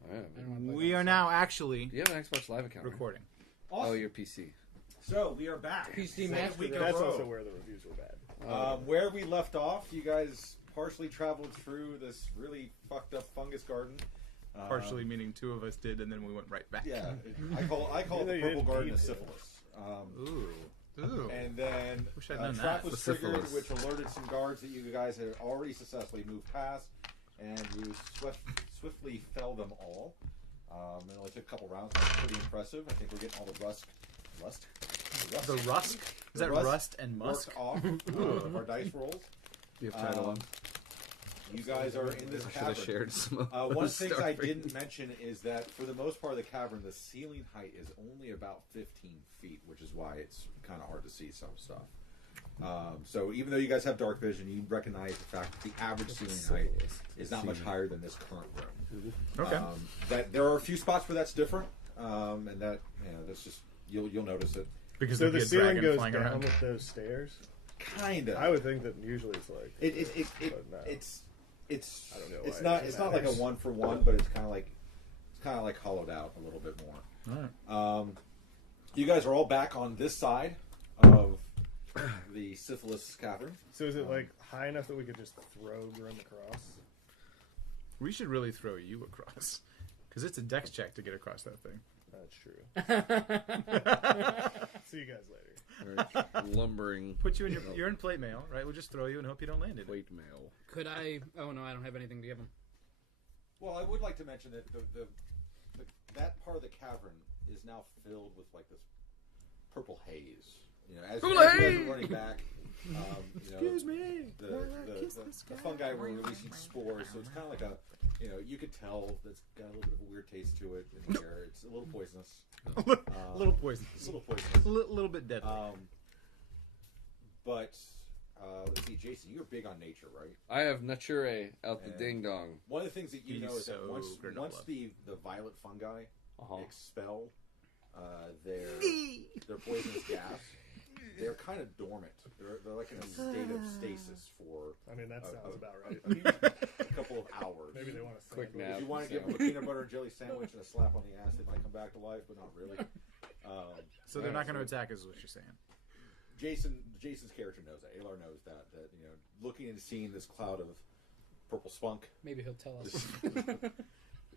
so I don't know. We are now actually Do you have an Xbox Live account? right? recording. Awesome. Oh, your PC. So we are back. PC Second Master week in a Race. That's row. also where the reviews were bad. Where we left off, you guys partially traveled through this really fucked up fungus garden. Partially meaning two of us did, and then we went right back. Yeah, I call it the You purple didn't garden need of to. syphilis. Ooh. And then Wish I'd known trap that. was The triggered, syphilis. which alerted some guards that you guys had already successfully moved past, and you swiftly fell them all. It only took a couple rounds. That's pretty impressive. I think we're getting all the rust. The Rusk? Is that Rust and Musk? Worked off of our dice rolls. You have title on. You guys are in this I should cavern. have shared some of One of those the things I stories. didn't mention is that for the most part of the cavern, the ceiling height is only about 15 feet, which is why it's kind of hard to see some stuff. So even though you guys have dark vision, you recognize the fact that the average ceiling height is not much higher than this current room. Okay. That there are a few spots where that's different, and that that's just you'll notice it. Because So there'd the be a ceiling dragon goes flying down around. with those stairs. Kind of. I would think that usually it's like but no. It's I don't know it's why not it it's not like a matters. 1-for-1, but it's kind of like hollowed out a little bit more. Alright. You guys are all back on this side of the syphilis cavern. So is it like high enough that we could just throw Grim across? We should really throw you across. Because it's a dex check to get across that thing. That's true. See you guys later. Lumbering Put you in you're in plate mail, right? We'll just throw you and hope you don't land it. plate mail. Could I? Oh no, I don't have anything to give him. Well, I would like to mention that that part of the cavern is now filled with like this purple haze. As you guys are running back, Excuse me. The fungi were releasing spores, so it's kind of like you could tell that's got a little bit of a weird taste to it in the air. It's a little poisonous. A little poisonous. It's a little poisonous. A little bit deadly. But let's see, Jason, you're big on nature, right? I have nature out the And ding dong. One of the things that you He's know is that so once granola. the violet fungi expel their poisonous gas, they're kind of dormant. They're like in a state of stasis for I mean, that sounds about right. a couple of hours. Maybe they want to Quick nap. If you want to give them a peanut butter and jelly sandwich and a slap on the ass, they might come back to life, but not really. So they're not going to attack us, is what you're saying. Jason's character knows that. Alar knows that looking and seeing this cloud of purple spunk. Maybe he'll tell us.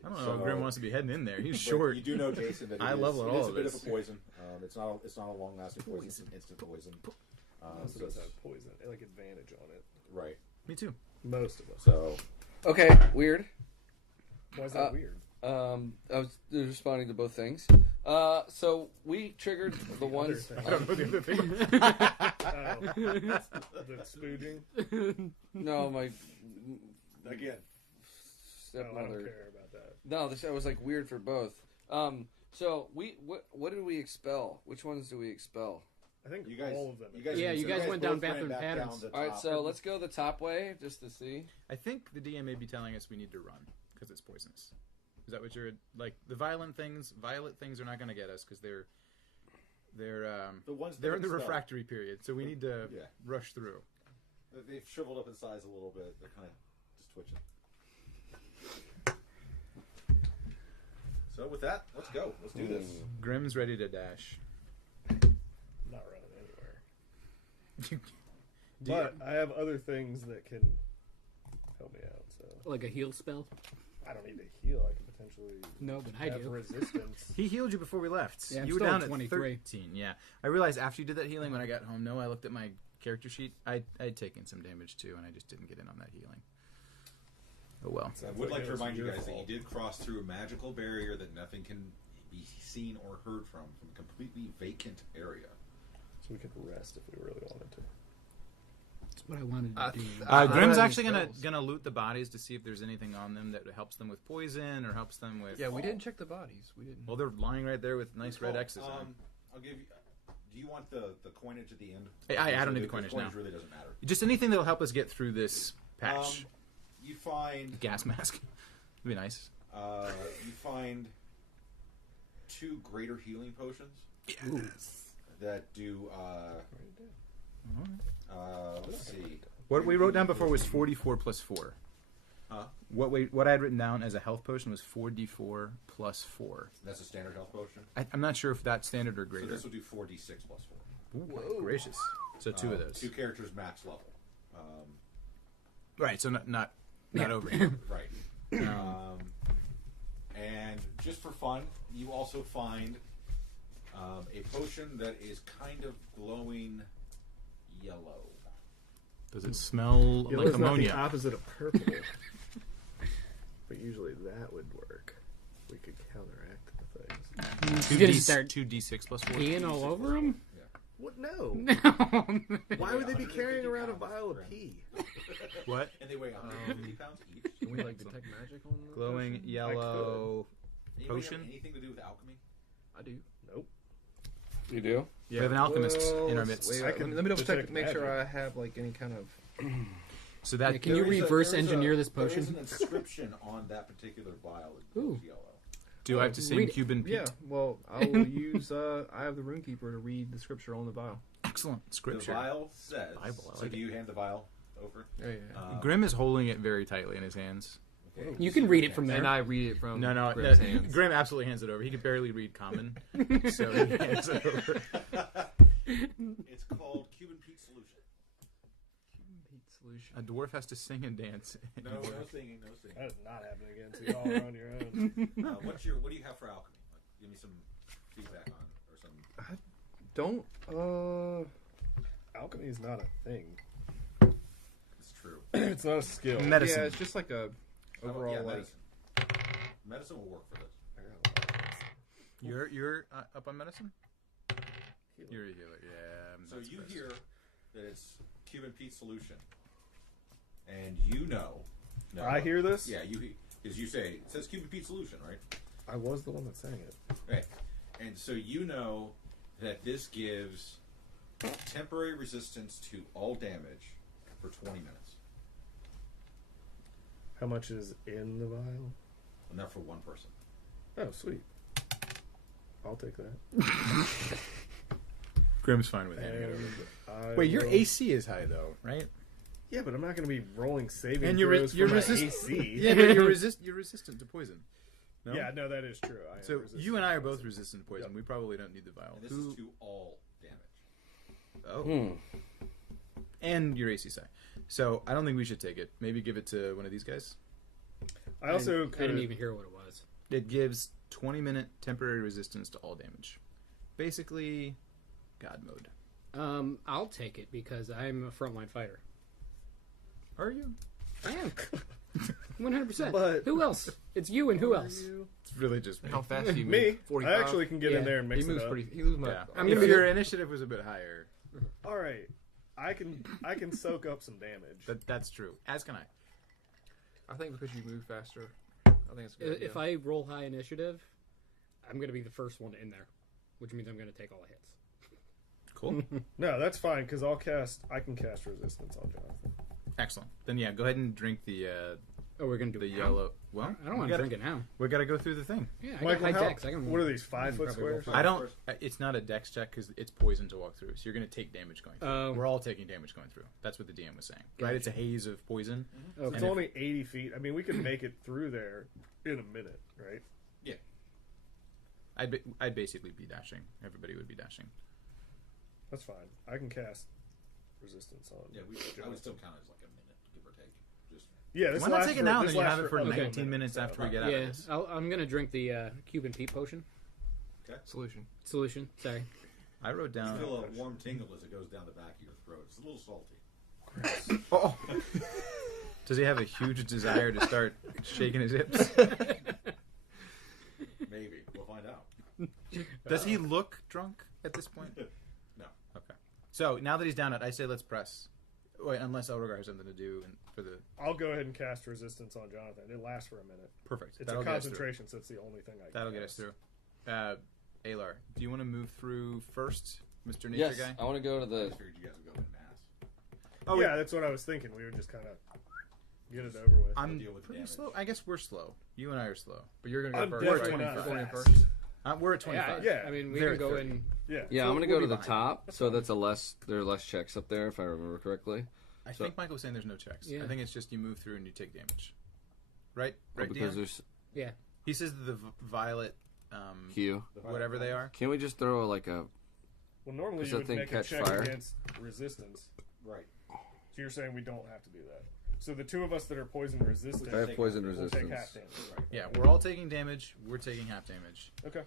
I don't know if Grim wants to be heading in there. He's But short. You do know, Jason, that I it level is all a of bit this. of a poison. It's not a long-lasting poison. It's an instant poison. Most So of us it's- have poison, like advantage on it. right. Me too. Most of us. So Okay, weird. Why is that weird? I was responding to both things. So we triggered the ones. I don't know the other thing. The spooging? No, my again, No, I don't stepmother. care about that. No, this was like weird for both. So what did we expel? Which ones do we expel? I think you guys, all of them. You guys went down both ran bathroom back patterns. down the All right, top. so let's go the top way just to see. I think the DM may be telling us we need to run because it's poisonous. Is that what you're like? The violet things are not going to get us because they're the ones they're in the that expel, refractory period, so we need to rush through. They've shriveled up in size a little bit. They're kind of just twitching. So with that, let's go. Let's do this. Grim's ready to dash. Not running anywhere. But I have other things that can help me out. So Like a heal spell? I don't need to heal. I can potentially No, but I have do. resistance. He healed you before we left. Yeah, I'm you were still down at at 23. 13. Yeah, I realized after you did that healing when I got home. No, I looked at my character sheet. I'd taken some damage too, and I just didn't get in on that healing. Oh well. I would like to remind you guys that you did cross through a magical barrier that nothing can be seen or heard from a completely vacant area. So we could rest if we really wanted to. That's what I wanted to do. Grim's I actually have these gonna loot the bodies to see if there's anything on them that helps them with poison or helps them with. Yeah, we didn't check the bodies. We didn't. Well, they're lying right there with nice red X's on. them. I'll give you. Do you want the coinage at the end? I don't need the coinage now. really doesn't matter. Just anything that'll help us get through this patch. You find Gas mask. It'd be nice. you find 2 greater healing potions Yes. that do. Let's see. What we wrote down before was 44 plus 4. Huh? What I had written down as a health potion was 4d4 plus 4. That's a standard health potion. I'm not sure if that's standard or greater. So this will do 4d6 plus 4. Ooh, gracious. So 2 of those. 2 characters max level. Right, so not over here. Right. And just for fun, you also find a potion that is kind of glowing yellow. Does it smell Yellow's like not ammonia? the opposite of purple. But usually that would work. We could counteract the things. You gonna start 2d6 plus 4. peeing all over him? What? No. No. Why would they be 150 carrying around a pounds, vial of Grim. pee? What? And they weigh 150 pounds each. Can we like detect magic on the Glowing potion? yellow Anybody potion? have anything to do with alchemy? I do. Nope. You do? We have an alchemist in our let's- midst. Wait, I can let me double check detect to make sure magic. I have like any kind of. So that Yeah, can you reverse engineer this There is potion? an inscription on that particular vial that glows Ooh. yellow. do I have to sing Read it. Cuban Pete? Yeah, well, I will use. I have the Runekeeper to read the scripture on the vial. Excellent The scripture. vial says. Bible, I so like do you hand the vial over? Yeah, yeah. Grim is holding it very tightly in his hands. Okay. You can read it from there. And I read it from No, Grim's hands. Grim absolutely hands it over. He can barely read common, so he hands it over. It's called Cuban Pete Solution. Pete solution. A dwarf has to sing and dance. No singing, no singing. That is not happening again. So y'all are on your own. What do you have for alchemy? Like, give me some feedback on or some. Don't. Alchemy is not a thing. It's true. It's not a skill. Medicine. Yeah, it's just like a overall yeah, like. medicine. Medicine will work for this. You're up on medicine. You're a healer. Yeah. I'm So not you surprised. hear that it's Cuban Pete Solution, and you know. No, I hear this? Yeah, because you say it says Cuban Pete Solution, right? I was the one that sang it. Right. And so you know that this gives temporary resistance to all damage for 20 minutes. How much is in the vial? Enough for one person. Oh, sweet. I'll take that. Grim's fine with handing it And over. I Wait, your will- AC is high though, right? Yeah, but I'm not going to be rolling saving And you're throws you're for my resist- AC. Yeah, but you're resistant to poison. No? Yeah, no, that is true. I am So resistant you and I are to both poison. resistant to poison. Yep. We probably don't need the vial. And this is to all damage. Oh. And your AC high. So I don't think we should take it. Maybe give it to one of these guys. I also I could. didn't even hear what it was. It gives 20-minute temporary resistance to all damage. Basically, God mode. I'll take it because I'm a frontline fighter. Are you? I am. 100%. But- Who else? It's you and who else? It's really just me. How fast do you move? Me, 45? I actually can get in Yeah. there and He mix moves it up. pretty. He moves my. Yeah. I'm If gonna your initiative was a bit higher, All right, I can soak up some damage. that's true. As can I. I think because you move faster. I think it's a good. If I roll high initiative, I'm going to be the first one in there, which means I'm going to take all the hits. Cool. No, that's fine because I can cast resistance on Jonathan. Excellent. Then yeah, go ahead and drink the Oh, we're going to do the it now? yellow. Well, I don't want we to gotta- drink it now. We got to go through the thing. Yeah, I Michael, got high how- dex. I can, what are these 5 foot probably roll squares? fast. I don't. It's not a dex check because it's poison to walk through. So you're going to take damage going through. Oh. We're all taking damage going through. That's what the DM was saying. Right? It's a haze of poison. So it's And if- only 80 feet. I mean, we can make it through there in a minute, right? Yeah. I'd basically be dashing. Everybody would be dashing. That's fine. I can cast resistance on. Yeah, I Jonathan. would still count it as like a minute, give or take. Just Yeah, this Why not lasts take it for- now and this then you lasts have it for under a 19 minute, minutes so- after we get out Yeah, of this? I'm going to drink the Cuban Pete potion. solution. Solution. Sorry. I wrote down. feel a warm tingle as it goes down the back of your throat. It's a little salty. Oh. Does he have a huge desire to start shaking his hips? Maybe we'll find out. Does he look drunk at this point? No. Okay. So now that he's down it, I say let's press. Wait, unless Elrogar has something to do for the I'll go ahead and cast resistance on Jonathan. It lasts for a minute. perfect. It's That'll a get us through. concentration, so it's the only thing I can That'll get us cast. through. Alar, do you want to move through first, Mr. Nature Yes, Guy? I want to go to I the. just figured you guys would go in mass. Oh, Yeah, that's what I was thinking. We would just kind of get it over with. I'm deal with the pretty damage. slow. I guess we're slow. You and I are slow, but you're gonna go I'm first. definitely right? not Going in fast. first. We're at 25. Yeah. I mean, we Very can go 30. in. Yeah, Yeah, so I'm gonna we'll go to be the behind. top, so there are less checks up there if I remember correctly. I So- think Michael was saying there's no checks. Yeah. I think it's just you move through and you take damage. right? Well, Right, because DM? there's Yeah. He says the violet, Q. whatever they are. Can't we just throw like a? Well, normally Does you that would thing make a catch check fire? against resistance. Right. So you're saying we don't have to do that. So the two of us that are poison resistant, I have poison we'll take resistance. half damage. Right. Yeah, we're all taking damage. We're taking half damage. Okay.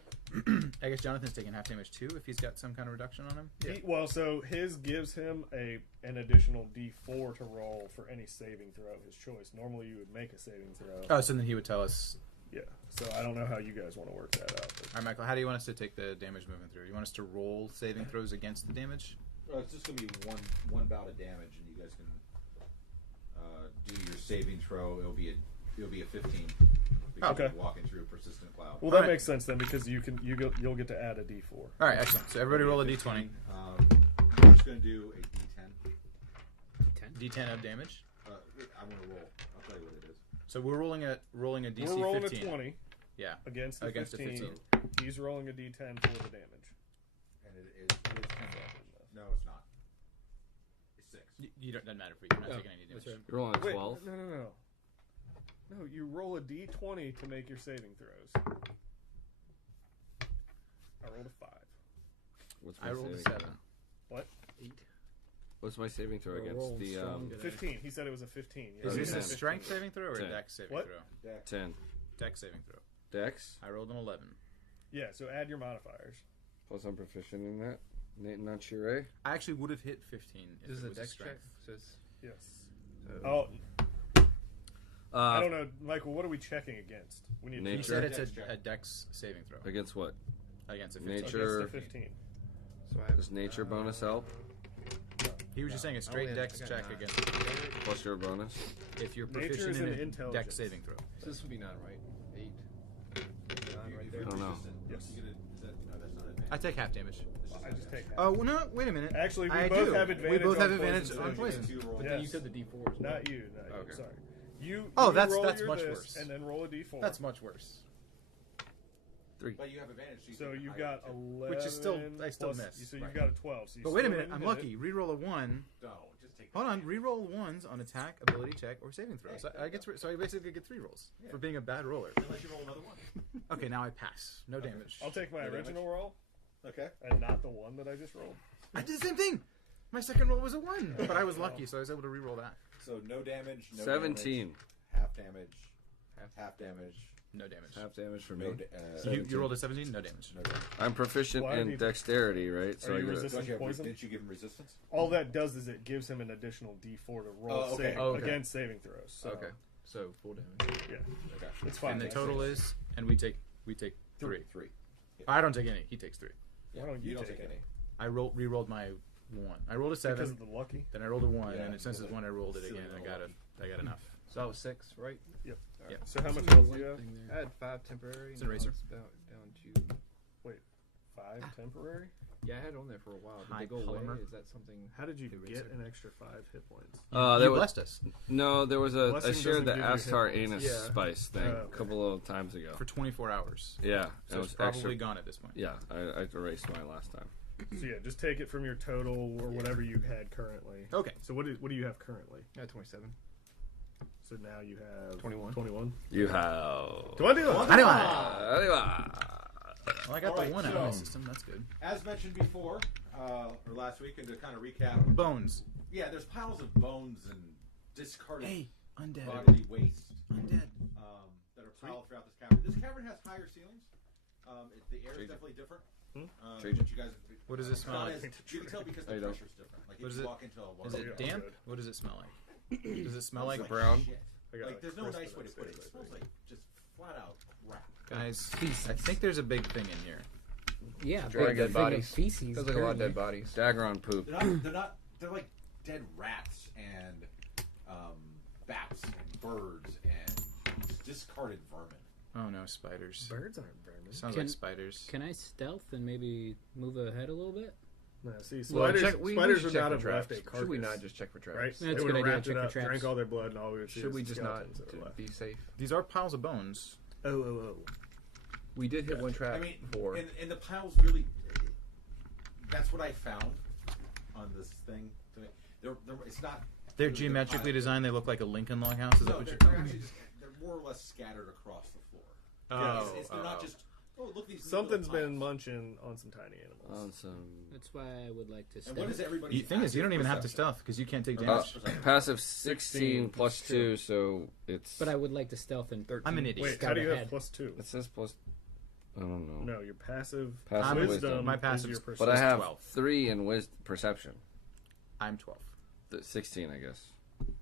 I guess Jonathan's taking half damage too if he's got some kind of reduction on him. Well, so his gives him an additional D4 to roll for any saving throw of his choice. Normally you would make a saving throw. Oh, so then he would tell us. Yeah. So I don't know how you guys want to work that out. All right, Michael, how do you want us to take the damage moving through? You want us to roll saving throws against the damage? It's just gonna be one bout of damage, and you guys can do your saving throw. It'll be a 15. Because Okay. you're walking through a persistent cloud. Well, that Alright. makes sense then because you'll get to add a D4. All right, excellent. So everybody roll a d20. I'm just gonna do a D10. D10 of damage. I'm gonna roll. I'll tell you what it is. So we're rolling a DC We're rolling 15. a 20 Yeah. against the Against a 15. 15. He's rolling a D10 for the damage. And it is 10. No, it's not. It's 6. You don't. Doesn't matter for you. You're not Oh, taking any damage. that's right. You're rolling a Wait, 12. no. No, you roll a D20 to make your saving throws. I rolled a 5. What's my I rolled a saving 7. throw? What? 8. What's my saving throw We're against rolling the strong today. 15. He said it was a 15. Is Okay. this a 10. strength saving throw or a 10. dex saving What? throw? 10? Dex saving throw. Dex I rolled an 11. Yeah, so add your modifiers. plus I'm proficient in that. Nate not Shire. I actually would have hit 15 if This is it a was dex check. strength. So it's, Yes. so Oh, I don't know, Michael. What are we checking against? We need He Nature. said it's Dex check. a dex saving throw Against what? against a 15. Nature. against the 15. so I have Does nature bonus help? He was just saying a straight only have- dex I got check 9. against Plus your bonus. if you're Nature proficient is in an a intelligence. dex saving throw. So this would be 9, right? 8. 9 right If there. you're I don't know. resistant, Yes. you get no, that's not advantage. I take half damage. I just take half. Oh well, no! Wait a minute. Actually, we I both do. have We advantage. both have on advantage poison on saving poison. throws. Two rolls. But then you Yes. said the D4 as well. Not you. Not you. Okay. Sorry. You. Oh, you that's roll much your worse. this And then roll a D4. That's much worse. 3. But you have advantage. So you you've can got hide it. 11. Which is still- I still plus- miss. So you've Right. got a 12. So you But wait a still minute, didn't I'm hit lucky. it. Reroll a 1. No, just take. Hold on, reroll 1s on attack, ability check, or saving throw. So I get so I basically get 3 rolls for being a bad roller. Unless you roll another one. Okay, now I pass. No damage. I'll take my No damage. original roll Okay. and not the one that I just rolled. I did the same thing. My second roll was a 1, but I was lucky, so I was able to reroll that. So no damage. No 17. Damage, half damage. Half damage. No damage. Half damage for me. No. You rolled a 17, no damage. No damage. I'm proficient Why in did he- dexterity, right? Are you I get resistant? Don't you have, Poison? didn't you give him resistance? All that does is it gives him an additional D4 to roll Oh, okay. Oh, okay. against saving throws. So, Okay. So full damage. Yeah, Okay. it's fine. And the That's total it. is, and we take 3. 3. I don't take any. He takes 3. Why don't you don't take take it? any. I re-rolled my 1. I rolled a 7. Because of the lucky. Then I rolled a 1, Yeah, and since it's well, 1, I rolled it silly again. little I got enough. So that was 6, right? Yep. Yep. So how much There's a health do light you have? thing I there. had 5 temporary. It's an eraser. Now it's down to. 5 temporary? Yeah, I had it on there for a while. Did High they go polymer. away? Is that something? How did you The get eraser. an extra 5 hit points? There You was blessed us no. There was a. I Blessing shared the doesn't give you Astar hit points. anus Yeah. spice thing Okay. a couple of times ago. for 24 hours. Yeah, So it it's was probably extra. gone at this point. Yeah, I erased mine last time. So yeah, just take it from your total or whatever you had currently. Okay. So what do you have currently? I had 27. So now you have 21. 21. You have. 21. Anyway, Anyway. well, I got All the right, 1 out of my so- system. That's good. As mentioned before, or last week, and to kind of recap, Bones. yeah, there's piles of bones and discarded Hey, undead. bodily waste Undead. that are piled throughout this cavern. This cavern has higher ceilings. The air is Change it. definitely different. Change But you guys, What does it smell not like? as- you can tell because Oh, the you don't? pressure's different. Like What if is you it? walk into a water, Is yeah, it I'm damp? good. What does it smell like? Does it smell like brown? Shit. I got Like a there's no crisp nice of way to that put it. It steak, smells like just flat out crap. Guys, I think there's a big thing in here. Yeah, Dry big dead thing of bodies. Feces. Feels like a lot of apparently. dead bodies. Dagron poop. They're like dead rats and bats and birds and discarded vermin. Oh no, spiders. Birds aren't vermin. Sounds Can- like spiders. Can I stealth and maybe move ahead a little bit? No, see, Well, spiders, check- we spiders should would check not for have traps. left a carcass. Should we not just check for traps? Right? That's They a would good have idea, wrapped check it for up, traps. drank all their blood, and all we would see Should is we the just not skeletons that were left. be safe? These are piles of bones. Oh. We did hit one trap I mean, before. and the piles really. That's what I found on this thing. It's not. They're really geometrically the pile. designed. They look like a Lincoln Log house. Is that No, what they're, you're they're telling actually me? just they're more or less scattered across the floor. Oh, They're not just. Oh, look at these. Something's little been piles. munching on some tiny animals. On some That's why I would like to And stealth. what is everybody's The thing is, you don't even have to perception? stealth because you can't take Or damage. passive 16 plus 2, so it's. But I would like to stealth and 13. I'm an idiot. Wait, Scout how do you ahead. have +2? It says plus. I don't know. No, your passive, Passive wisdom. My is passive's- your But I perception. have 12. 3 in perception. I'm 12. 16, I guess.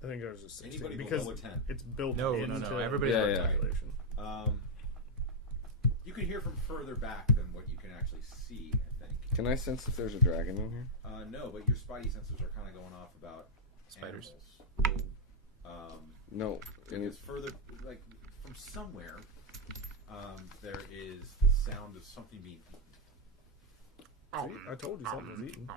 I think ours is 16 Anybody because below a 10. it's built No, into no. Everybody Yeah, the yeah. calculation. You can hear from further back than what you can actually see, I think. Can I sense if there's a dragon in here? No, but your spidey sensors are kind of going off about Spiders. animals. No. Because further, like, from somewhere, there is the sound of something being eaten. See, I told you something was eaten.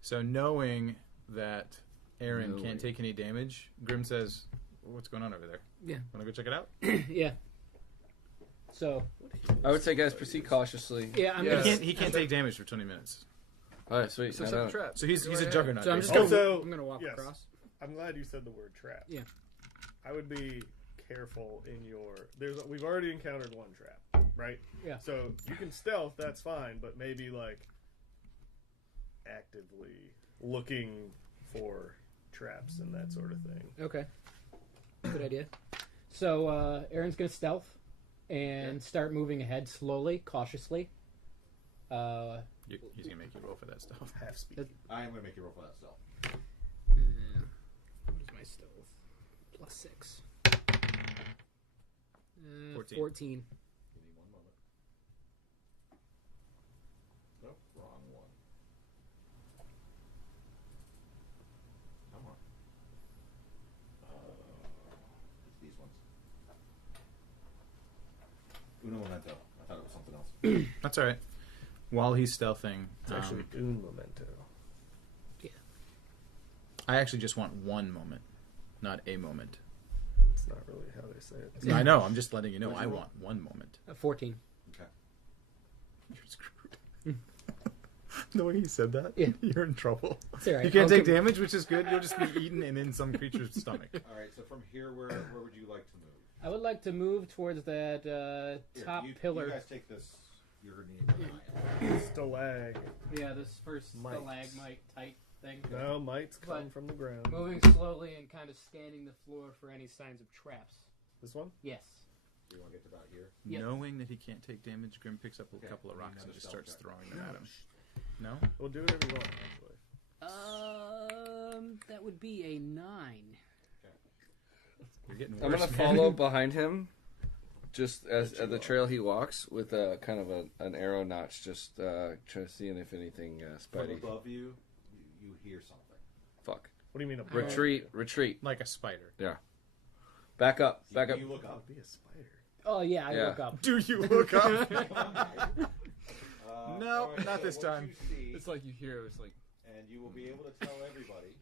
So knowing that Aaron No can't way. take any damage, Grim says, "What's going on over there? Yeah. Want to go check it out?" Yeah. So I would say, guys, proceed cautiously. yeah, I'm He gonna. can't take damage for 20 minutes. Alright, sweet. So I set know. the trap. So he's Go a ahead. juggernaut. So I'm just basically. gonna. Also, I'm gonna walk yes. across. I'm glad you said the word trap. Yeah. I would be careful in your. We've already encountered one trap, right? Yeah. So you can stealth, that's fine, but maybe like actively looking for traps and that sort of thing. Okay. Good idea. So Aaron's gonna stealth and start moving ahead slowly, cautiously. He's gonna make you roll for that stuff. Half speed. I am going to make you roll for that stealth. What is my stealth? +6. 14. 14. Give me one moment. Nope, wrong one. Come on. It's these ones. Uno momento. I thought it was something else. That's all right. While he's stealthing, It's actually un momento. I actually just want one moment, not a moment. It's not really how they say it. I know. I'm just letting you know. What'd I you roll? want one moment. 14. Okay. You're screwed. Knowing he said that, Yeah. you're in trouble. It's all right. You can't I'll take give- damage, which is good. You'll just be eaten and in some creature's stomach. All right, so from here, where would you like to move? I would like to move towards that Here, top you pillar. You guys take this. You're going to need Stalag. Yeah, this first Mites. stalagmite type thing. No, mites come But- from the ground. Moving slowly and kind of scanning the floor for any signs of traps. This one? Yes. You want to get to about here? Yep. Knowing that he can't take damage, Grim picks up a Okay, couple of give me rocks and another just stealth starts check. throwing them at him. No? We'll do whatever you want, actually. That would be a 9. You're getting worse. I'm gonna man. follow behind him, just as at the trail he walks, with a kind of an arrow notch, just trying to see if anything From Spidey. above you, you hear something. Fuck. What do you mean a Retreat. Like a spider. Back up. You look That up. would be a spider. Oh, yeah, I Yeah. look up. Do you look up? No, all right, not so this what time. You see, It's like you hear it's like and you will be able to tell everybody,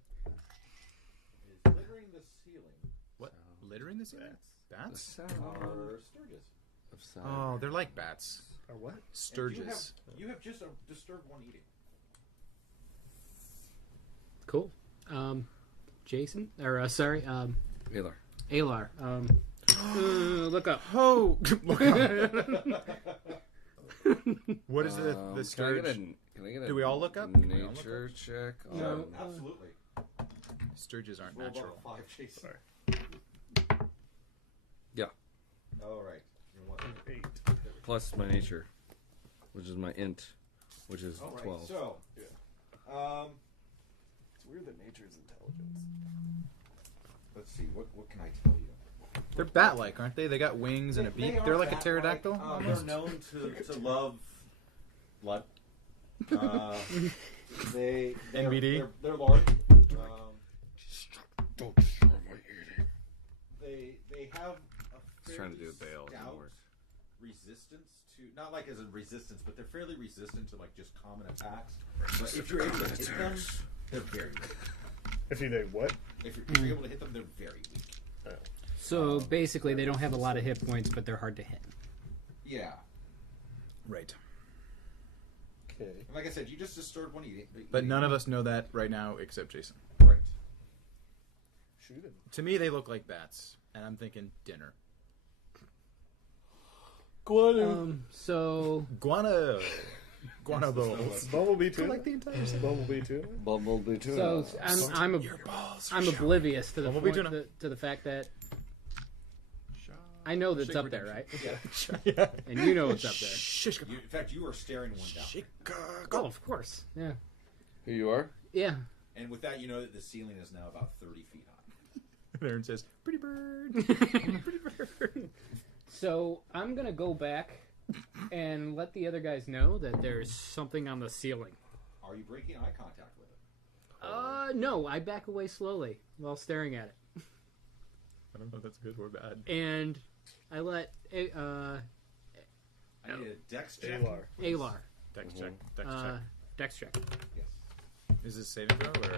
is littering the ceiling What? Litter in the ceiling? The Bats? sound are sturges. of sound. Oh, they're like bats. Or what? And Sturges. You have just disturbed one eating. Cool. Jason? Or, sorry, Taylor. Alar. Look up. Oh! Look up. What is the Can sturge? I get a Do we all look up? Can we all look nature check? No. Absolutely. Sturges aren't Roll above natural. a 5, Jason. Sorry. Yeah. All right. You're what? 8. Plus my nature, which is my int, which is All right. 12. So, It's weird that nature's intelligence. let's see. What can I tell you? They're bat-like, aren't they? They got wings and a beak. are They're like a bat-like. pterodactyl. They're almost. known to love blood. They're, NBD? They're large. Don't destroy my eating. They have a He's trying to do fairly a bail. It didn't stout work. resistance to, not like as in resistance, but they're fairly resistant to like just common attacks. But if you're able to hit them, they're very weak. If you did what? If you're able to hit them, they're very weak. So, basically, they don't have a lot of hit points, but they're hard to hit. Yeah. Right. Okay. And like I said, you just disturbed one eating. But none of us know that right now except Jason. Right. Shoot him. To me, they look like bats. And I'm thinking dinner. So Guano bowls. Bumblebee too. Like the entire set. Bumblebee too. Bumblebee too. so I'm oblivious to the Bumblebee point, tuna. to the fact that I know that's up there, right? Yeah. And you know it's up there. In fact, you are staring one down. Oh, of course. Yeah. Who you are? Yeah. And with that, you know that the ceiling is now about 30 feet high. Aaron says, "Pretty bird." Pretty bird. So I'm gonna go back and let the other guys know that there's something on the ceiling. Are you breaking eye contact with it? No, I back away slowly while staring at it, I don't know if that's good or bad. and I let I need a dex check. Alar Dex check. dex check. Yes. Is this saving throw or?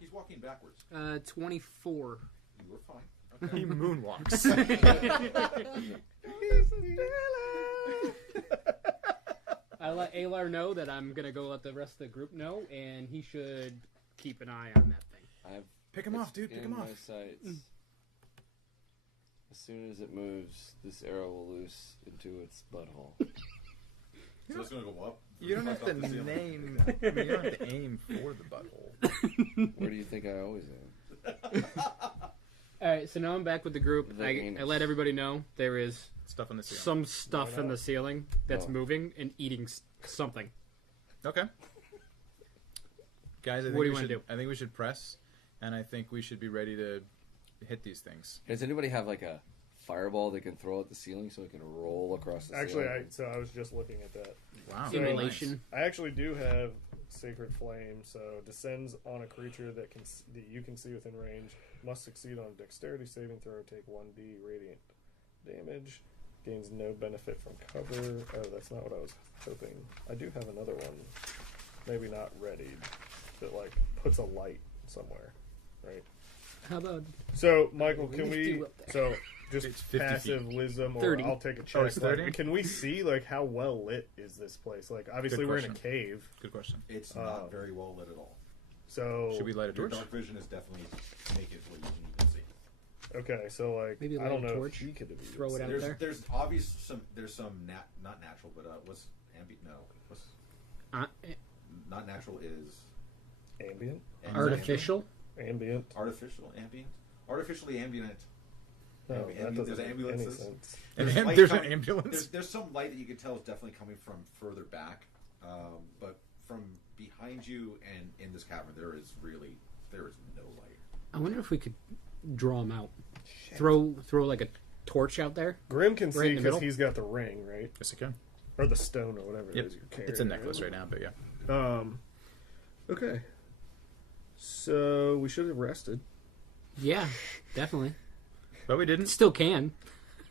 He's walking backwards. 24. You were fine. Okay. He moonwalks. I let Alar know that I'm gonna go let the rest of the group know, and he should keep an eye on that thing. I've Pick him off, dude. Pick in him my off. sights. As soon as it moves, this arrow will loose into its butthole. So it's going to go up. You don't have to name. I mean, you don't have to aim for the butthole. Where do you think I always am? All right, so now I'm back with the group. The I anus. let everybody know there is Stuff on the ceiling. some stuff in the ceiling that's Oh. moving and eating something. Okay. Guys, I think What do you we wanna should. do? I think we should press, and I think we should be ready to hit these things. Does anybody have like a fireball they can throw at the ceiling so it can roll across the Actually, ceiling? I was just looking at that. Wow. Simulation. I actually do have Sacred Flame, so descends on a creature that you can see within range. Must succeed on a Dexterity saving throw. Take 1d radiant damage. Gains no benefit from cover. Oh, that's not what I was hoping. I do have another one. Maybe not readied, that like puts a light somewhere, right? How about So, Michael, What can do you we? do up there? So, just It's 50 passive wisdom, or 30. I'll take a check. Oh, it's 30? Like, can we see like how well lit is this place? Like, obviously Good we're in a question. cave, Good question. It's not very well lit at all. so Should we light a Your torch? dark vision is definitely make it what you need to see. okay. So like, Maybe I light don't a know torch, if he could have throw it out there? There's not natural, but what's what's uh, not natural is ambient, artificial? ambient. artificially ambient. No, Ambi- that ambi- doesn't there's make ambulances. any sense. And light there's an coming- ambulance. There's some light that you can tell is definitely coming from further back, but from behind you and in this cavern there is no light. I wonder if we could draw him out. Throw like a torch out there. Grim can Right see in the because middle? he's got the ring, right, Yes, I can. or the stone, or whatever Yep. it is you're carrying. It's a necklace right now, but yeah. Okay. So we should have rested. Yeah, definitely. But we didn't. Still can.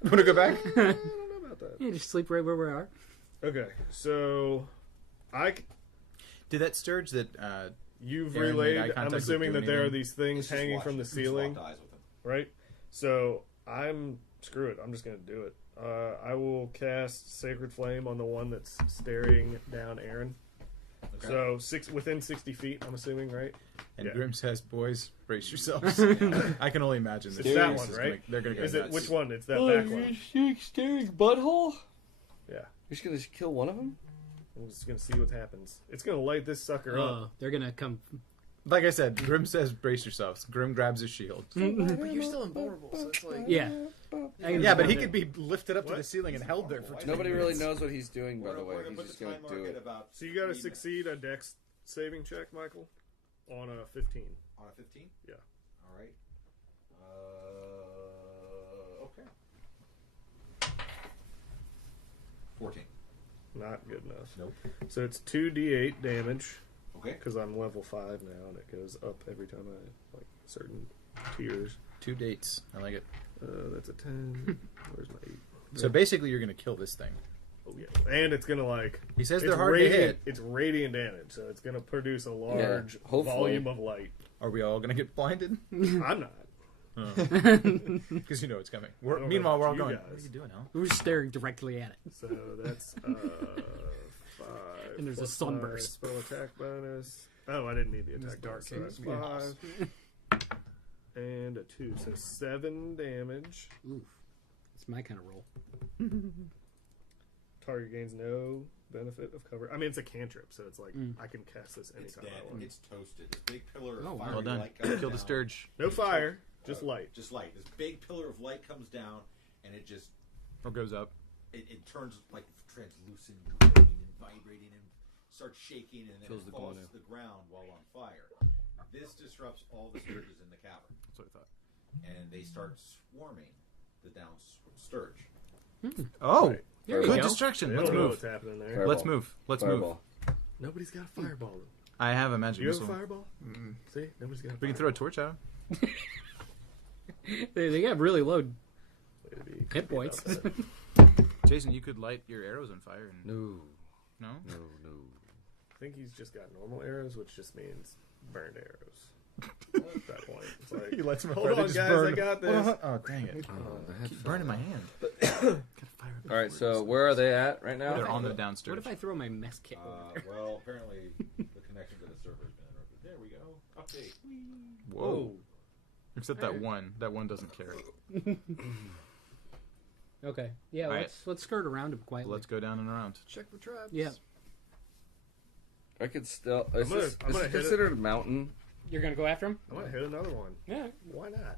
Want to go back? I don't know about that. Yeah, just sleep right where we are. Okay, so Did that Sturge that you've Aaron made eye relayed. I'm contact with assuming you that and there are anything? these things It's just hanging watch- from the you just ceiling, locked eyes with him. right? So screw it. I'm just gonna do it. I will cast Sacred Flame on the one that's staring down Aaron. Okay. So within 60 feet, I'm assuming, right? and Yeah. Grim says, "Boys, brace yourselves." I can only imagine this. It's that series one, is right? they're gonna go Is it nuts. which one? It's that back one. Staring butthole? Yeah. You're just gonna kill one of them? I'm just gonna see what happens. It's gonna light this sucker up. Oh, they're gonna come. Like I said, Grim says, "Brace yourselves." Grim grabs his shield. But you're still invulnerable, so it's like Yeah. Yeah, but he could be lifted up to the ceiling and held there for 10 Nobody minutes. really knows what he's doing, by the way. We're gonna He's put just the gonna time do mark at it. about So you gotta 3 succeed a Dex saving check, Michael, on a 15. on a 15. Yeah. All right. Okay. 14. Not good enough. Nope. So it's 2d8 damage Okay. because I'm level 5 now, and it goes up every time I like certain tiers. 2 dates. I like it. That's a 10. Where's my 8? So basically, you're gonna kill this thing. Oh yeah, and it's gonna like. He says It's they're hard to radiant, hit. It's radiant damage, so it's gonna produce a large hopefully. volume of light. Are we all gonna get blinded? I'm not. Because you know it's coming. I don't know Meanwhile, we're all about you going. guys. What are you doing, Al? We're staring directly at it. So that's 5. And there's a plus sunburst. 5 spell attack bonus. Oh, I didn't need the attack dark bonus. So that's caves. 5. and a 2, so 7 damage. Oof. It's my kind of roll. Target gains no benefit of cover. I mean, it's a cantrip, so it's like I can cast this It's anytime dead. I want. It's toasted. This big pillar of Oh, wow. fiery Well done. light comes Kill the down. Sturge. No fire, just light. Just light. This big pillar of light comes down, and it just Or goes up. it turns like translucent, glowing, and vibrating, and starts shaking, and then Kills it the falls glow. to the ground while on fire. This disrupts all the sturges in the cavern, That's what I thought. and they start swarming the down sturge. Oh, Right. There you good go. distraction. They Let's don't know move. what's happening there. Fireball. Let's move. Let's move. Fireball. Nobody's got a fireball. I have a magic Do you have a missile. fireball? See, nobody's got a We can throw a torch at him. They got really low Way to be hit points. about that. Jason, you could light your arrows on fire. And... No. No? No. No. I think he's just got normal arrows, which just means burned arrows. At that point, it's like, He lets them hold on, guys, I got this. Oh, dang it. Oh, the head Keep fell burning my off. hand. Gotta fire it All right, before so it's- where are they at right now? They're on the What downstairs. if I throw my mess kit over there? Well, apparently the connection to the server has been interrupted. There we go. Update. Whoa. Except that Alright. one. That one doesn't carry. Okay. Yeah, All right. let's skirt around him quietly. Let's go down and around. Check the traps. Yeah. I could still. Is gonna- this, I'm is gonna it hit it. considered a mountain? You're gonna go after him? I'm gonna hit another one. Yeah. Why not?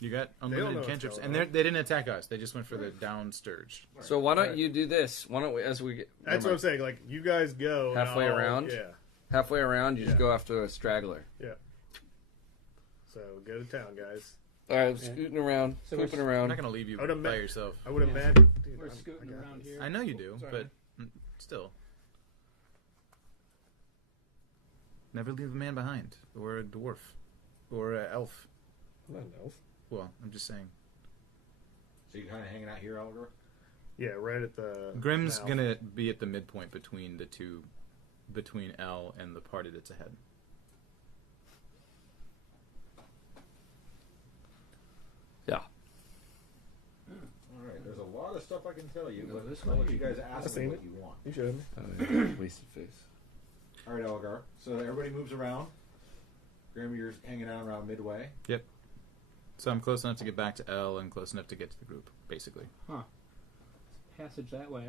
You got don't know unlimited what's cantrips, going and on. they didn't attack us. They just went for the down Sturge. So why don't Alright. you do this? Why don't we, as we get That's what I'm saying. Like, you guys go and Halfway I'll- around? Yeah, halfway around, you just Yeah. go after a straggler. yeah. So go to town, guys. All right, Yeah. scooting around, So we're pooping I'm around. not gonna leave you I would've by met- yourself. I would Yeah. imagine. Dude, We're I scooting got around this. here. I know you do, Sorry. but still. Never leave a man behind, or a dwarf, or an elf. I don't know. Well, I'm just saying. So you're kind of hanging out here, Algar? Yeah, right at the. Grim's mouth. gonna be at the midpoint between the two, between L and the party that's ahead. Yeah. All right. There's a lot of stuff I can tell you, Go but this I'll let way. you guys I've ask me seen what it. you want. You showed me. Wasted face. All right, Algar. So everybody moves around. Grim, you're hanging out around midway. So I'm close enough to get back to L and close enough to get to the group, basically. Passage that way.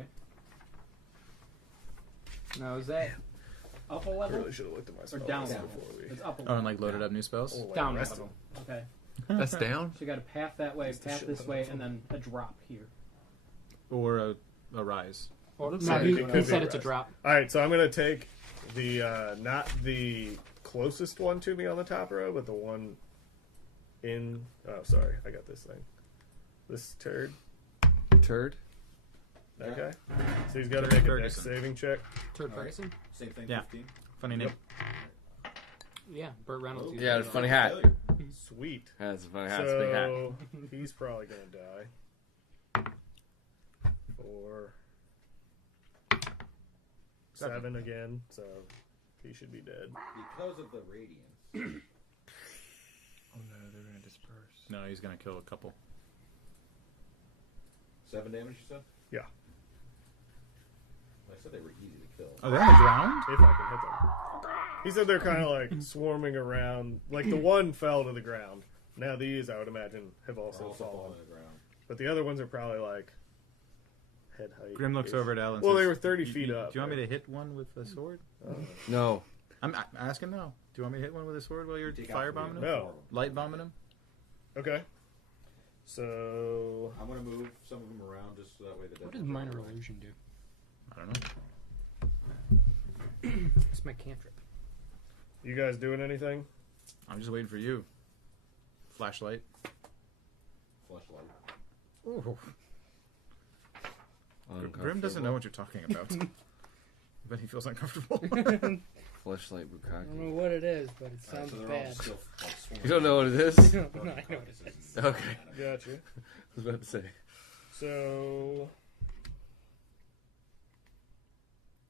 Now is that up a I level? really should have looked at my spells down before level? we. It's up a Oh, level. and like loaded up new spells. Oh, like Down the rest level. of them. Okay. That's down. So you got a path that way, Used to path shit this ton way, of and then a drop here. Or a rise. Or, Looks no, like he, it he could said be it's a rest. drop. All right, so I'm gonna take the not the closest one to me on the top row, but the one in. Oh, sorry, I got this thing. This turd, Turd. that Yeah. guy. So he's got to make a dex Ferguson. saving check. Turd All right. Ferguson? Same thing. Yeah. 15. Funny name. Yeah, Burt Reynolds. Oh, used Yeah, to it's do funny that. hat. Failure. Sweet. That's a funny hat. It's a big hat. So he's probably gonna die. For 7 again, so he should be dead. Because of the radiance. Oh no, they're gonna disperse. No, he's gonna kill a couple. 7 damage, you said? Yeah. I said they were easy to kill. Oh, they're on the ground? If I can hit them. He said they're kind of like swarming around. Like the one fell to the ground. Now these, I would imagine, have also Also fallen. falling to the ground. But the other ones are probably like head height. Grim looks over at Al and Well, says, they were 30 feet Do up, you want me right? to hit one with a sword? No. I'm asking now. Do you want me to hit one with a sword while you're Take out firebombing three him? of them. No. Light bombing him? Okay. So I'm going to move some of them around just so that way the What does minor illusion do? I don't know. It's my cantrip. you guys doing anything? I'm just waiting for you. Flashlight. Flashlight. Ooh. Grim doesn't know what you're talking about. But he feels uncomfortable. Fleshlight I don't Bukaki. know what it is, but it All right, sounds so they're all bad. still like, swarming. You don't know what it is? No, I know what it is. Okay. Gotcha. I was about to say. So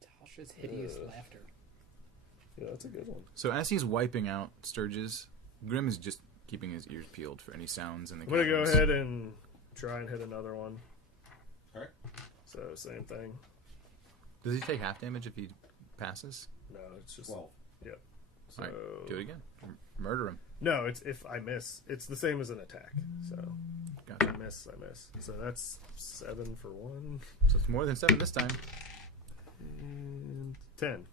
Tasha's hideous laughter. yeah, that's a good one. So as he's wiping out Sturges, Grim is just keeping his ears peeled for any sounds in the I'm gonna go caverns. ahead and try and hit another one. Alright. So same thing. Does he take half damage if he passes? No, it's just 12. So All right, do it again. Murder him. No, it's if I miss. It's the same as an attack. So Gotcha. I miss. So that's 7 for 1 So it's more than 7 this time. and 10.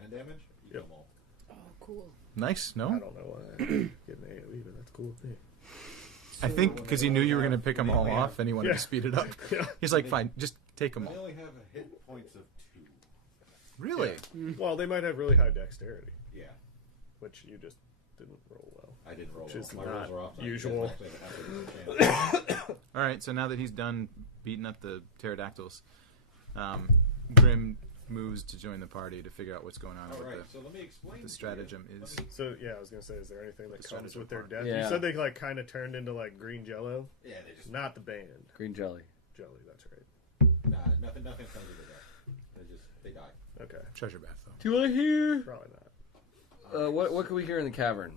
10 damage? You Yep. kill 'em all. Oh, cool. Nice. I No, don't know why I getting AOE, but that's cool with me. I think because he knew you were going to pick them all off, and he wanted Yeah. to speed it up. Yeah. He's like, "Fine, just take them They all." only have a hit points of 2. Really? Well, they might have really high dexterity, Yeah. which you just didn't roll well. I didn't roll Which well. is My not rolls are off. usual. All right. So now that he's done beating up the pterodactyls, Grim moves to join the party to figure out what's going on. All What right, the, so let me explain. the to stratagem you. is. So yeah, I was gonna say, is there anything that The comes stratagem with their part. death? Yeah. You said they like kind of turned into like green jello, Yeah, they just not the band Green jelly. jelly. That's right. nothing comes with that. They die. Okay, Treasure bath, though. Do I hear? probably not. What can we hear in the cavern?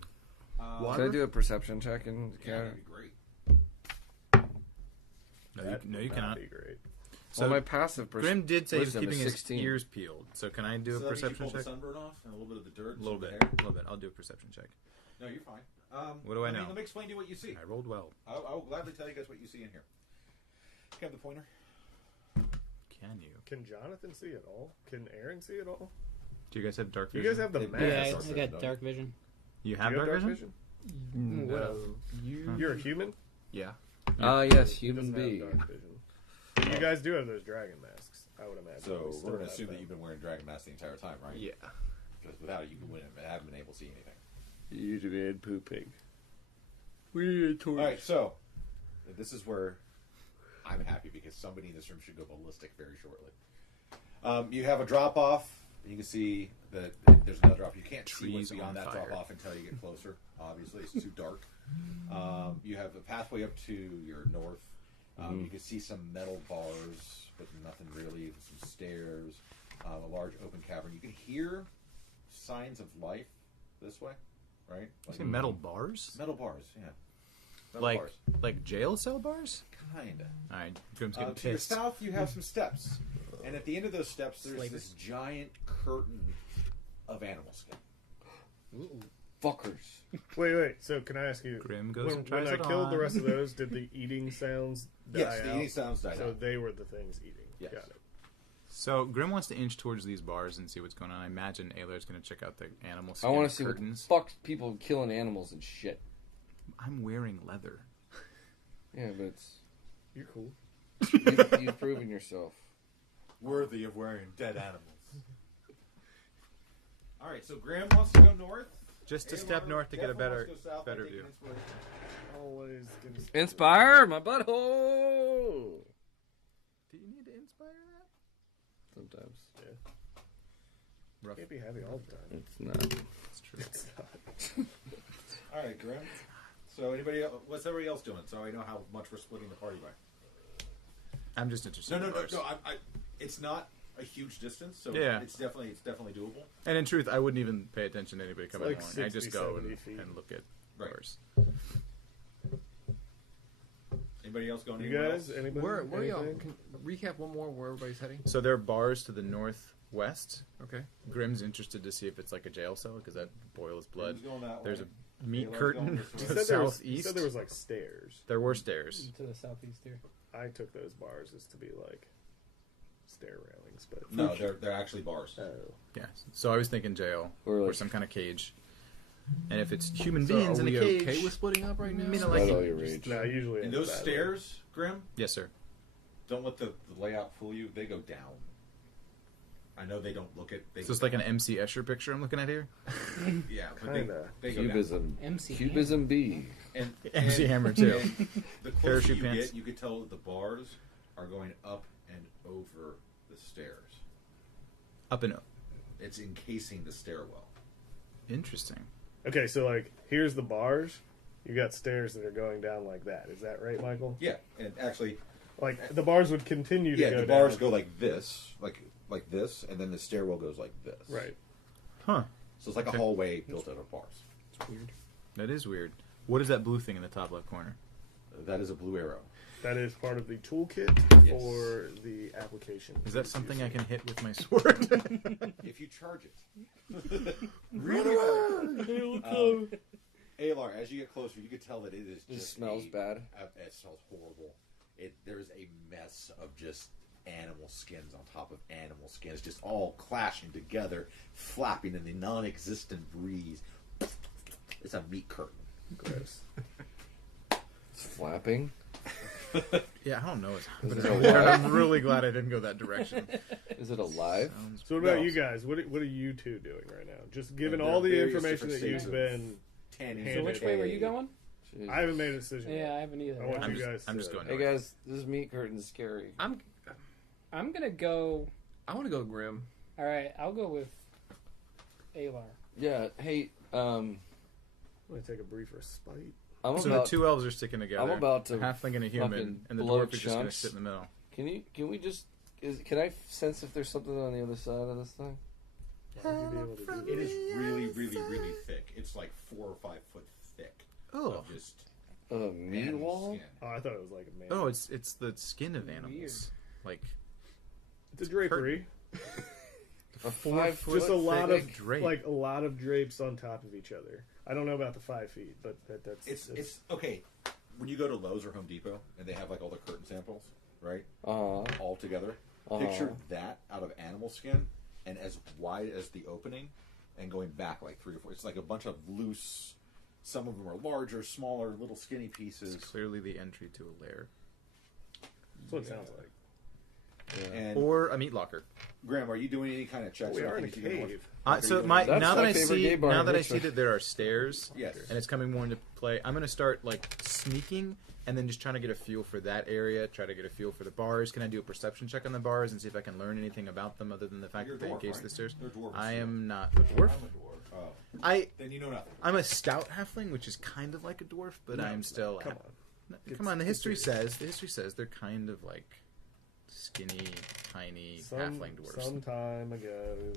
Can I do a perception check in the Yeah, cavern? that'd be great. No, That you would cannot. Be great. So Well, my passive Grim did say he was wisdom keeping is his 16. ears peeled. So can I do a So that means you perception pull check? the sunburn off and a little bit of the dirt. A little some bit. of the A hair. little bit. I'll do a perception check. No, you're fine. What do I know? Let me explain to you what you see. I rolled well. I'll gladly tell you guys what you see in here. You have the pointer. Can you? Can Jonathan see it all? Can Aaron see it all? Do you guys have dark You vision? guys have the They- mask. Yeah, Dark I vision, got don't dark vision. You Do have you dark dark vision? No. You're a human. Yeah. Yes, He human doesn't have being. dark vision. You guys do have those dragon masks, I would imagine. So We still we're going to have assume them. that you've been wearing dragon mask the entire time, right? Yeah. Because without it, you wouldn't haven't been able to see anything. You should be in pooping. We need a torch. All right, so this is where I'm happy because somebody in this room should go ballistic very shortly. You have a drop off. You can see that there's another drop. You can't see what's Trees on beyond that fire. drop off until you get closer. Obviously, it's too dark. You have a pathway up to your north. You can see some metal bars, but nothing really. Some stairs, a large open cavern. You can hear signs of life this way, right? You say metal bars? Metal bars, yeah. Metal Like bars. like jail cell bars? Kinda. All right. Grim's getting To your pissed. south, you have some steps, and at the end of those steps, there's Slavery. this giant curtain of animal skin. Fuckers. Wait. So can I ask you? Grim goes When, and tries when I it killed the on. rest of those, did the eating sounds die Yes, the out? eating sounds died So out. they were the things eating. Yes. Got it. So Grim wants to inch towards these bars and see what's going on. I imagine Aylar's going to check out the animal I skin want to see curtains. what the fuck people killing animals and shit. I'm wearing leather. Yeah, but it's You're cool. you've proven yourself. Worthy of wearing dead animals. All right, so Graham wants to go north. Just a Aylar step north to get a definitely better wants to go south by better taking view. inspiration. Always gonna Inspire my butthole. Do you need to inspire that? Sometimes Rough. Can't be happy all the time. it's not. That's true. It's not. All right, Graham. So anybody else, what's everybody else doing? So I know how much we're splitting the party by. I'm just interested. No. in bars. It's not a huge distance, so Yeah. it's definitely doable. And in truth, I wouldn't even pay attention to anybody coming like along. I just 60, go 70 feet. and look at Right. bars. Anybody else going You anywhere guys? else? Anybody? Where y'all? anything? Can recap one more where everybody's heading? So there are bars to the northwest. Okay. Grim's interested to see if it's like a jail cell because that boils blood. Who's going that There's way? a meat Aylar's curtain going this to way. You the said there was, southeast. you said there was like stairs. There were stairs. To the southeast here. I took those bars as to be like stair railings, but No, they're actually bars. Oh. Yeah. So I was thinking jail Or or like- some kind of cage. And if it's human So beings are in a we cage, okay with splitting up right now? Me not Let like all it. your rage. No, usually And ends those badly. stairs, Grim, Yes, sir. don't let the layout fool you. They go down. I know they don't look at. They So it's like an MC Escher picture I'm looking at here. yeah, but Kinda. they go down. Cubism. MC Cubism B. And MC Hammer, too. and the closer Parachute you pants. get, you could tell that the bars are going up and over the stairs. Up and up. It's encasing the stairwell. Interesting. Okay, so like here's the bars. You got stairs that are going down like that. Is that right, Michael? Yeah, and actually, Like the bars would continue to yeah, go the bars down. go like this, like this, and then the stairwell goes like this. Right. Huh. So it's like a Okay. hallway built out of bars. It's weird. That is weird. What is that blue thing in the top left corner? That is a blue arrow. That is part of the toolkit Yes. for the application. Is that something I can hit with my sword? If you charge it. Really hard. Alar, as you get closer, you can tell that it is It just smells bad. It smells horrible. There's a mess of just animal skins on top of animal skins, just all clashing together, flapping in the non-existent breeze. It's a meat curtain. Gross. It's flapping. Yeah, I don't know. Is But it alive? I'm really glad I didn't go that direction. Is it alive? Sounds- So what about No. you guys? What are you two doing right now? Just given There all are the various information that different you've stages been. Tanning. So which way were you going? Jeez. I haven't made a decision. Yeah, yet. I haven't either. I want I'm you just- guys. I'm to- just going Hey guys, this meat curtain's scary. I'm. I'm gonna go. I want to go Grim. All right, I'll go with Alar. Yeah. Hey, I'm gonna take a brief respite. I'm So about. the two elves are sticking together. I'm about to a halfling and a human, fucking and the blow dwarf is just going to chunks. sit in the middle. Can we just? Can I sense if there's something on the other side of this thing? Why would you be able to do It that? is really, really, really thick. It's like 4 or 5 foot thick. Oh, Of just A meat animal wall? skin. Oh, I thought it was like a man. oh, it's the skin of animals. Like it's a drapery. A 5 foot Just a lot of thick? drape. like a lot of drapes on top of each other. I don't know about the 5 feet, but that's It's okay. When you go to Lowe's or Home Depot and they have like all the curtain samples, right? Uh-huh. All together. Picture that out of animal skin and as wide as the opening and going back like 3 or 4. It's like a bunch of loose. Some of them are larger, smaller, little skinny pieces. it's clearly the entry to a lair that's what it sounds like. Yeah. And or a meat locker. Graham, are you doing any kind of checks? We or are in a anything that you can cave. look- So are you my doing- That's now that my I favorite see gay bar now in that I Richmond. see that there are stairs, Yes. and it's coming more into play, I'm going to start like sneaking and then just trying to get a feel for that area. Try to get a feel for the bars. Can I do a perception check on the bars and see if I can learn anything about them other than the fact You're a that they dwarf, encase right? the stairs? They're dwarves. I am not a dwarf. I'm a dwarf. Oh, I then you know nothing. I'm a stout halfling, which is kind of like a dwarf, but No, I'm still. Come on. Come on. The history says they're kind of like skinny, tiny halfling dwarves. Some time ago,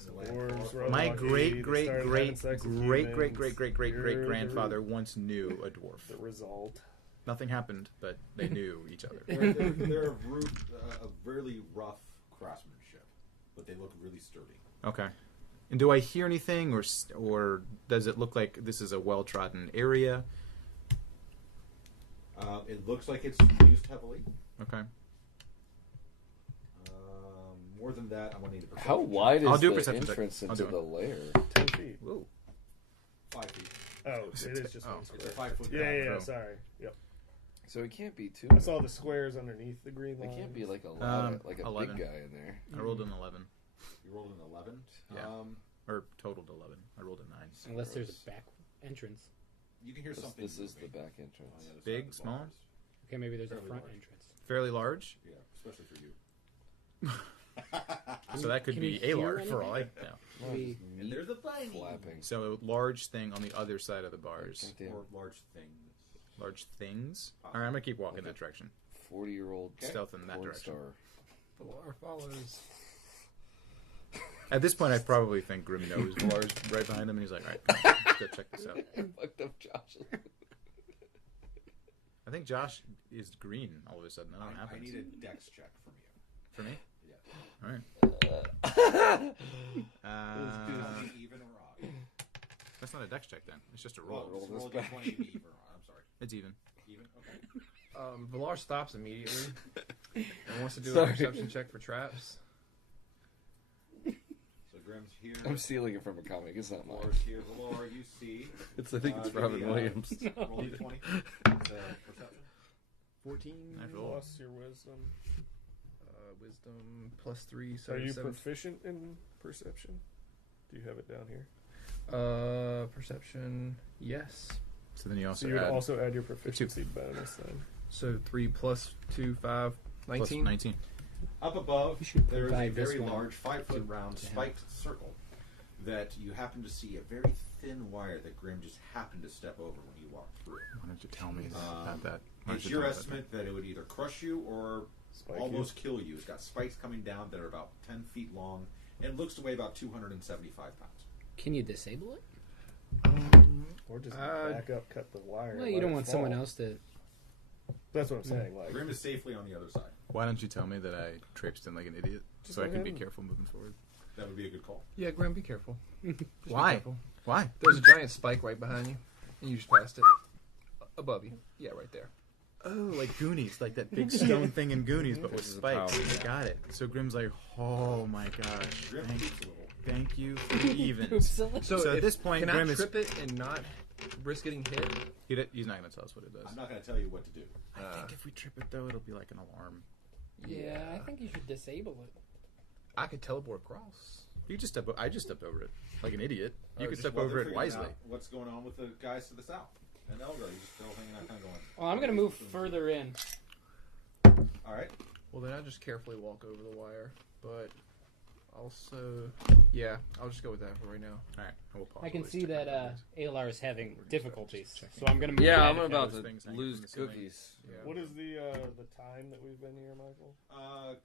So dwarves were My unlucky, great they great started great having sex with great great humans. great great great You're great the grandfather once knew a dwarf. The result. Nothing happened, but they knew each other. They're a really rough craftsmanship, but they look really sturdy. Okay. And do I hear anything, or does it look like this is a well trodden area? It looks like it's used heavily. Okay. More than that, I'm gonna need a perception How check. wide is I'll do a the perception check. entrance I'll into do the lair? 10 feet. Whoa. 5 feet. Oh, it is just Oh. one It's a square. 5 foot. Yeah, Pro. sorry. Yep. So it can't be too. I saw the squares underneath the green It line. can't be like a lot of, like a 11. big guy in there. I rolled an 11, You rolled an 11. Yeah. or totaled 11. I rolled a 9. Unless there's a back entrance. You can hear something. This is the moving back on entrance. the other side Big, of the small? bars. Okay, maybe there's a Fairly front large. entrance. Fairly large, Yeah, especially for you. so that could can be you a hear large for all I know. Maybe- And there's a thing. Flapping. So a large thing on the other side of the bars. Damn. Or large things. Large things. All right, I'm gonna keep walking that direction. 40-year-old Stealth in that porn direction. star. Valar follows. At this point, I probably think Grim knows Valar's right behind him, and he's like, "All right, come on, let's go check this out." Fucked up Josh. I think Josh is green all of a sudden. I don't know what I happens. need a dex check from you. For me? Yeah. All right. Tell me even or odd. That's not a dex check then. It's just a Roll, roll. roll, roll a d20 and be even or odd. I'm sorry. It's even. Even? Okay. Valar stops immediately and wants to do Sorry. a perception check for traps. So Grim's here. I'm stealing it from a comic. It's not mine. Valar's here. Valar, you see. It's I think it's give Robin me, Williams. Roll a d20. It's perception. 14. Natural. Plus your wisdom. Wisdom +3. So Are you 7. proficient in perception? Do you have it down here? Perception. Yes. So then you So also you would add also add your proficiency bonus then. So 3 + 2, 5, plus 19. 19. Up above, You should there is a provide this very one large 5 foot to- round to have. spiked circle that you happen to see a very thin wire that Grim just happened to step over when you walked through. Why don't you tell me about that? Why don't It's you your tell me about estimate that it would either crush you or Spike almost kill you. It's got spikes coming down that are about 10 feet long and looks to weigh about 275 pounds. Can you disable it? Or just Uh, back up, cut the wire. Well, and you let don't it want someone fall. else to That's what I'm saying. Like, Grim is safely on the other side. Why don't you tell me that I traipsed in like an idiot so I can be careful moving forward? That would be a good call. Yeah, Graham, be careful. Just be Why? careful. Why? There's a giant spike right behind you, and you just passed it. Above you. Yeah, right there. Oh, like Goonies, like that big stone thing in Goonies, but with This is a spikes. power. Got it. So Grim's like, oh my gosh, Grim thank, keeps a little. thank you for the evens. Oopsie. So at if- this point, can Grim I is trip it and not risk getting hit? he's not going to tell us what it does. I'm not going to tell you what to do. I think if we trip it though, it'll be like an alarm. Yeah, I think you should disable it. I could teleport across. You just step. I just stepped over it like an idiot. You Oh, could just step Well, over they're it figuring wisely. out what's going on with the guys to the south? And Elgar, you just still hanging out, kind of going. Well, I'm gonna move further in. All right. Well, then I'll just carefully walk over the wire. But also, yeah, I'll just go with that for right now. All right, I will pause. I can while he's see checking that those. Alar is having difficulties, checking. so I'm gonna move. Yeah, ahead I'm of him. about those to things hanging lose from the ceiling. cookies. Yeah. what is the time that we've been here, Michael?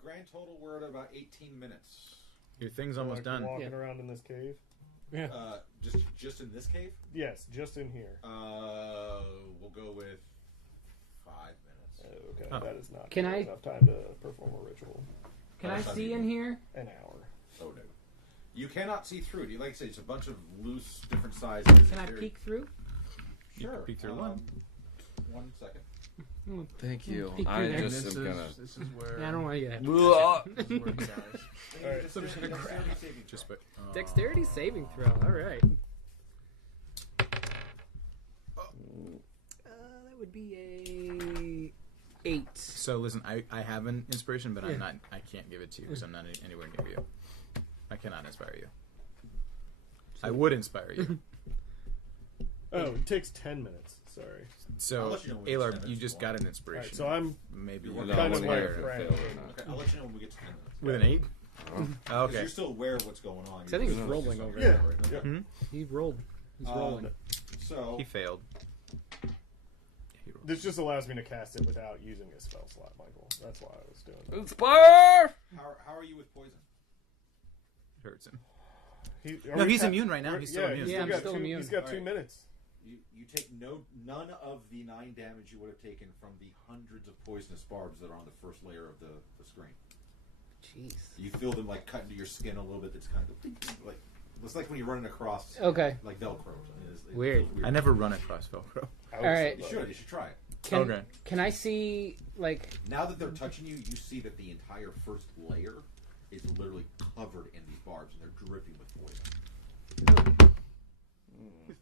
Grand total, we're at about 18 minutes. Your thing's almost Like, done. Walking Yeah. around in this cave. Just in this cave? Yes, just in here. We'll go with 5 minutes. Okay, Oh. that is not Can I- enough time to perform a ritual. Can I see in here? An hour. Oh no. You cannot see through it. Like I said, it's a bunch of loose, different sizes. Can I Very- peek through? You Sure. can peek through one. 1 second. Thank you. Peek through I there. just am gonna. This is where. Yeah, I don't want you to have Ugh. This is where it dies. All right. So I'm just gonna grab it. Saving Just throw. but Dexterity saving throw. All right. That would be a 8. So listen, I have an inspiration, but Yeah. I'm not. I can't give it to you because I'm not anywhere near you. I cannot inspire you. I would inspire you. Oh, it takes 10 minutes. Sorry. I'll So let you know when we get Alar, 10 you minutes just if you got want. an All inspiration. right, so I'm Maybe You're you're working not kind on of one it. aware. higher. Right. Okay, I'll let you know when we get to 10 minutes. With an 8? Oh. Oh, Because okay. you're still aware of what's going on. I think he's rolling over Yeah. Right. Yeah. Hmm? He rolled. He's rolling. So, He failed. He rolled. This just allows me to cast it without using a spell slot, Michael. That's why I was doing that. Inspire! how are you with poison? Hurts him. Are No, we he's ca- immune right now. we're- He's still yeah, immune. he's Yeah, I'm got still two, immune. He's got All 2 right. minutes. You take none of the 9 damage you would have taken from the hundreds of poisonous barbs that are on the first layer of the screen. Jeez. You feel them like cut into your skin a little bit. That's kind of like it's like when you're running across Okay. like Velcro. It Weird. feels I never run across Velcro. All right. You should. You should try it. Can, Okay. Can I see like? Now that they're touching you, you see that the entire first layer is literally covered in these barbs, and they're dripping with poison.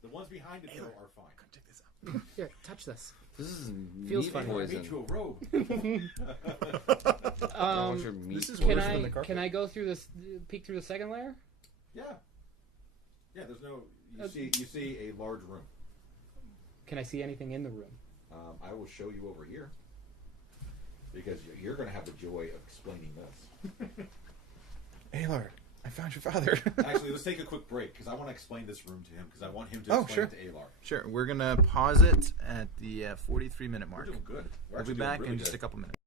The ones behind it though are fine. Check this out. Here, touch this. This is Feels meat funny. poison. Meet to a robe. I want your meat. This is Can worse than the I carpet. can I go through this? Peek through the second layer? Yeah. Yeah. There's no. You see a large room. Can I see anything in the room? I will show you over here because you're going to have the joy of explaining this. Alar, I found your father. Actually, let's take a quick break because I want to explain this room to him because I want him to Oh, explain sure. it to Alar. Sure, we're gonna pause it at the 43-minute We're mark. doing good. We're We'll be actually doing back really in just good. a couple minutes.